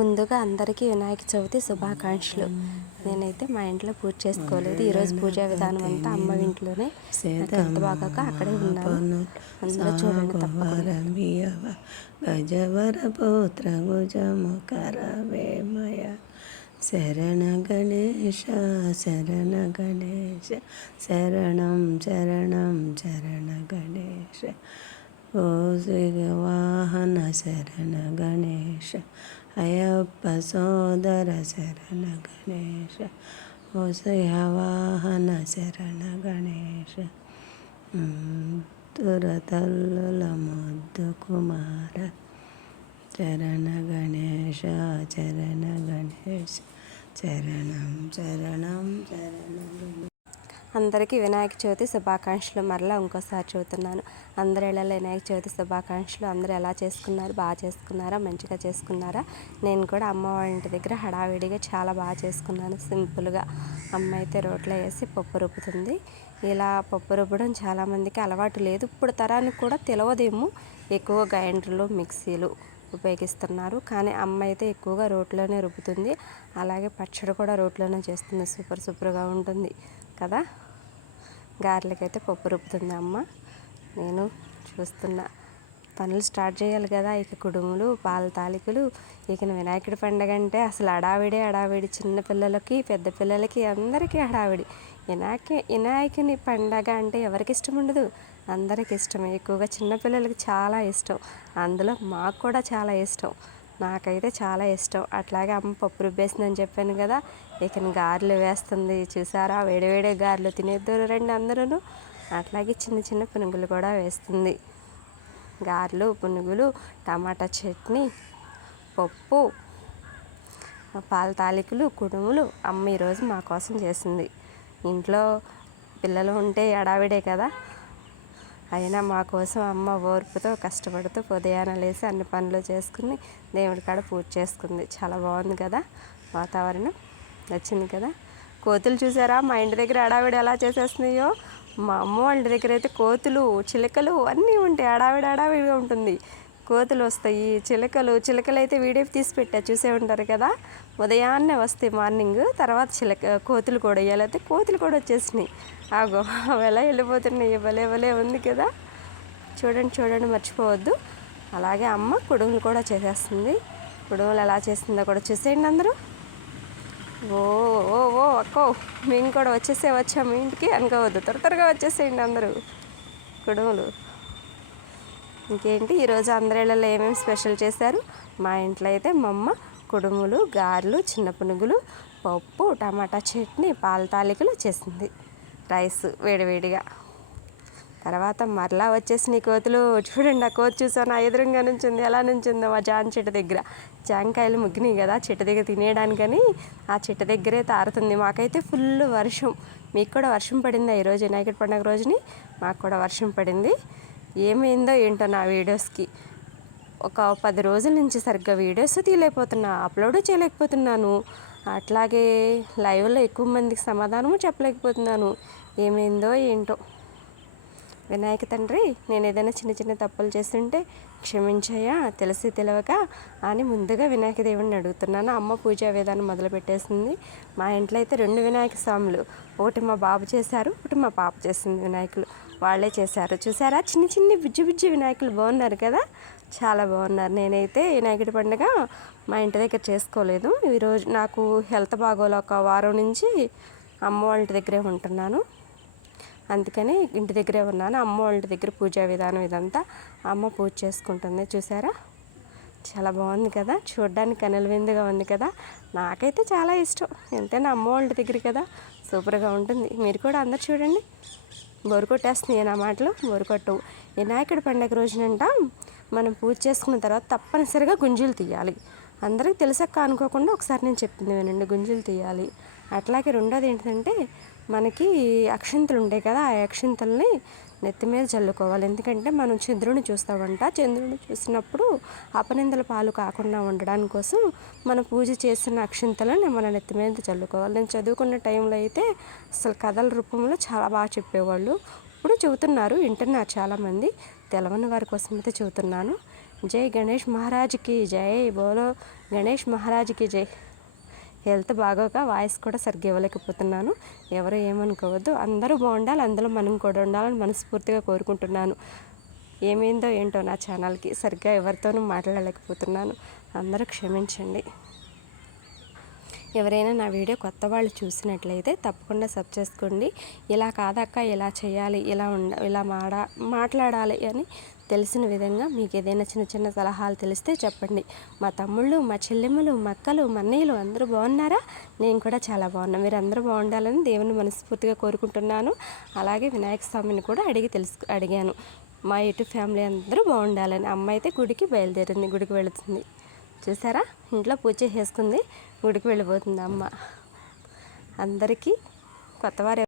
ముందుగా అందరికీ వినాయక చవితి శుభాకాంక్షలు. నేనైతే మా ఇంట్లో పూజ చేసుకోలేదు. ఈరోజు పూజా విధానం అంతా అమ్మ ఇంట్లోనే. ఎంత బాగా అక్కడే ఉన్నాను. అందరూ చూడండి తప్పకుండా. గజవర పుత్ర గుజముఖర వేమయ శరణ గణేశ శరణ గణేశ శరణం శరణం శరణ గణేశ ఓ శ్రీ వాహన శరణ గణేశ అయ్యప్ప సోదర శరణ గణేశ ఓ శ్రీ వాహన శరణ గణేశ తురతల్లుల ముద్దు కుమార చరణ గణేశ చరణ గణేశ చరణం చరణం చరణ గణేశ. అందరికీ వినాయక చవితి శుభాకాంక్షలు. మరలా ఇంకోసారి చెబుతున్నాను, అందరి ఇళ్ళలో వినాయక చవితి శుభాకాంక్షలు. అందరూ ఎలా చేసుకున్నారు? బాగా చేసుకున్నారా? మంచిగా చేసుకున్నారా? నేను కూడా అమ్మ వాళ్ళ ఇంటి దగ్గర హడావిడిగా చాలా బాగా చేసుకున్నాను. సింపుల్గా అమ్మ అయితే రోట్లో వేసి పప్పు రుబ్బుతుంది. ఇలా పప్పు రుబ్బడం చాలామందికి అలవాటు లేదు. ఇప్పుడు తరానికి కూడా తెలియదేమో, ఎక్కువ గ్రైండర్లు మిక్సీలు ఉపయోగిస్తున్నారు. కానీ అమ్మ అయితే ఎక్కువగా రోట్లోనే రుబ్బుతుంది. అలాగే పచ్చడి కూడా రోట్లోనే చేస్తుంది. సూపర్గా ఉంటుంది కదా. గారెలకైతే పప్పు రుబ్బుతుంది అమ్మ. నేను చూస్తున్నా. పనులు స్టార్ట్ చేయాలి కదా. ఇక కుడుములు, పాల తాలికలు. ఇక వినాయకుడి పండగ అంటే అసలు హడావిడి. చిన్నపిల్లలకి పెద్ద పిల్లలకి అందరికీ హడావిడి. వినాయకుని పండగ అంటే ఎవరికి ఇష్టం ఉండదు? అందరికి ఇష్టం. ఎక్కువగా చిన్నపిల్లలకి చాలా ఇష్టం. అందులో మాకు కూడా చాలా ఇష్టం. నాకైతే చాలా ఇష్టం. అట్లాగే అమ్మ పప్పు రుబ్బేసిందని చెప్పాను కదా. ఇక గారెలు వేస్తుంది. చూసారా, వేడివేడి గారెలు తినేద్దరు రండి అందరూ. అట్లాగే చిన్న పునుగులు కూడా వేస్తుంది. గారెలు, పునుగులు, టమాటా చట్నీ, పప్పు, పాల తాలికలు, కుడుములు అమ్మ ఈరోజు మా కోసం చేసింది. ఇంట్లో పిల్లలు ఉంటే హడావిడే కదా. అయినా మా కోసం అమ్మ ఓర్పుతో కష్టపడుతూ ఉదయాన్నే లేసి అన్ని పనులు చేసుకుని దేవుడి కాడ పూజ చేసుకుంది. చాలా బాగుంది కదా. వాతావరణం నచ్చింది కదా. కోతులు చూసారా మా ఇంటి దగ్గర హడావిడి ఎలా చేసేస్తున్నాయో. మా అమ్మ వాళ్ళ దగ్గర అయితే కోతులు, చిలకలు అన్నీ ఉంటాయి. హడావిడిగా ఉంటుంది. కోతులు వస్తాయి, చిలకలు అయితే వీడియో తీసి పెట్టా, చూసే ఉంటారు కదా. ఉదయాన్నే వస్తాయి మార్నింగ్. తర్వాత కోతులు కూడా ఇవ్వాలైతే కోతులు కూడా వచ్చేసినాయి. ఆగో అవి ఎలా వెళ్ళిపోతున్నాయి. భలే ఉంది కదా. చూడండి మర్చిపోవద్దు. అలాగే అమ్మ కుడుములు కూడా చేసేస్తుంది. కుడుములు ఎలా చేస్తుందో కూడా చూసేయండి అందరూ. ఓ అక్కో, మేము కూడా వచ్చాము ఇంటికి అనుకోవద్దు. త్వరగా వచ్చేసేయండి అందరూ. కుడుములు ఇంకేంటి ఈరోజు అందరిళ్ళలో ఏమేమి స్పెషల్ చేశారు? మా ఇంట్లో అయితే మా అమ్మ కుడుములు, గారెలు, చిన్న పునుగులు, పప్పు, టమాటా చట్నీ, పాల తాలికలు చేసింది. రైస్ వేడివేడిగా. తర్వాత మరలా వచ్చేసిన కోతులు. చూడండి, ఆ కోతి చూసాను ఎదురుగా నుంచింది. ఎలా నుంచిందో మా జామ చెట్టు దగ్గర. జాంకాయలు ముగ్గినాయి కదా చెట్టు దగ్గర తినేయడానికని ఆ చెట్టు దగ్గరే తారుతుంది. మాకైతే ఫుల్ వర్షం. మీకు కూడా వర్షం పడిందా ఈరోజు వినాయకుడి పండుగ రోజుని? మాకు కూడా వర్షం పడింది. ఏమైందో ఏంటో నా వీడియోస్కి. ఒక 10 రోజుల నుంచి సరిగ్గా వీడియోస్ తీయలేకపోతున్నా, అప్లోడ్ చేయలేకపోతున్నాను. అట్లాగే లైవ్లో ఎక్కువ మందికి సమాధానము చెప్పలేకపోతున్నాను. ఏమైందో ఏంటో. వినాయక తండ్రి, నేను ఏదైనా చిన్న తప్పులు చేస్తుంటే క్షమించయ్యా, తెలిసి తెలియక అని ముందుగా వినాయక దేవుడిని అడుగుతున్నాను. అమ్మ పూజా విధానం మొదలుపెట్టేసింది. మా ఇంట్లో అయితే 2 వినాయక స్వాములు. ఒకటి మా బాబు చేశారు, ఒకటి మా పాప చేసింది. వినాయకులు వాళ్ళే చేశారు. చూసారా, చిన్ని బుజ్జి వినాయకులు బాగున్నారు కదా. చాలా బాగున్నారు. నేనైతే వినాయకుడి పండుగ మా ఇంటి దగ్గర చేసుకోలేదు. ఈరోజు నాకు హెల్త్ బాగోలే. ఒక వారం నుంచి అమ్మ వాళ్ళ ఇంటి దగ్గరే ఉంటున్నాను. అందుకని ఇంటి దగ్గరే ఉన్నాను. అమ్మ వాళ్ళ దగ్గర పూజా విధానం ఇదంతా అమ్మ పూజ చేసుకుంటుంది. చూసారా, చాలా బాగుంది కదా. చూడడానికి కనులవిందుగా ఉంది కదా. నాకైతే చాలా ఇష్టం. ఎంతైనా అమ్మ వాళ్ళ దగ్గర కదా, సూపర్గా ఉంటుంది. మీరు కూడా అందరు చూడండి. బోరు కొట్టేస్తున్నాయి నా మాటలు. బోరు కొట్టవు. వినాయకుడి పండుగ రోజునంట మనం పూజ చేసుకున్న తర్వాత తప్పనిసరిగా గుంజీలు తీయాలి. అందరికీ తెలిసక్క అనుకోకుండా ఒకసారి నేను చెప్పింది వినండి. గుంజీలు తీయాలి. అట్లాగే రెండోది ఏంటంటే, మనకి అక్షింతలు ఉంటాయి కదా, ఆ అక్షింతల్ని నెత్తి మీద చల్లుకోవాలి. ఎందుకంటే మనం చంద్రుని చూస్తామంట. చంద్రుని చూసినప్పుడు అపనిందల పాలు కాకుండా ఉండడానికి కోసం మనం పూజ చేసిన అక్షింతలను మన నెత్తి మీద చల్లుకోవాలి. నేను చదువుకున్న టైంలో అయితే అసలు కథల రూపంలో చాలా బాగా చెప్పేవాళ్ళు. ఇప్పుడు చెబుతున్నారు, వింటున్నారు చాలామంది. తెలవని వారి కోసం అయితే చెబుతున్నాను. జై గణేష్ మహారాజ్కి జై, బోలో గణేష్ మహారాజ్కి జై. హెల్త్ బాగోక వాయిస్ కూడా సరిగ్గా ఇవ్వలేకపోతున్నాను, ఎవరు ఏమనుకోవద్దు. అందరూ బాగుండాలి, అందులో మనం కూడా ఉండాలని మనస్ఫూర్తిగా కోరుకుంటున్నాను. ఏమైందో ఏంటో నా ఛానల్కి సరిగ్గా ఎవరితోనూ మాట్లాడలేకపోతున్నాను, అందరూ క్షమించండి. ఎవరైనా నా వీడియో కొత్త వాళ్ళు చూసినట్లయితే తప్పకుండా సబ్ చేసుకోండి. ఇలా కాదక్క, ఇలా చేయాలి, ఇలా మాట్లాడాలి అని తెలిసిన విధంగా మీకు ఏదైనా చిన్న చిన్న సలహాలు తెలిస్తే చెప్పండి. మా తమ్ముళ్ళు, మా చెల్లెమ్మలు, మా అక్కలు, మా అన్నయ్యలు అందరూ బాగున్నారా? నేను కూడా చాలా బాగున్నాను. మీరు అందరూ బాగుండాలని దేవుని మనస్ఫూర్తిగా కోరుకుంటున్నాను. అలాగే వినాయక స్వామిని కూడా అడిగాను మా యూట్యూబ్ ఫ్యామిలీ అందరూ బాగుండాలని. అమ్మ అయితే గుడికి బయలుదేరింది, గుడికి వెళుతుంది. చూసారా, ఇంట్లో పూజ చేసుకుంది, గుడికి వెళ్ళిపోతుంది అమ్మ. అందరికీ కొత్తవారు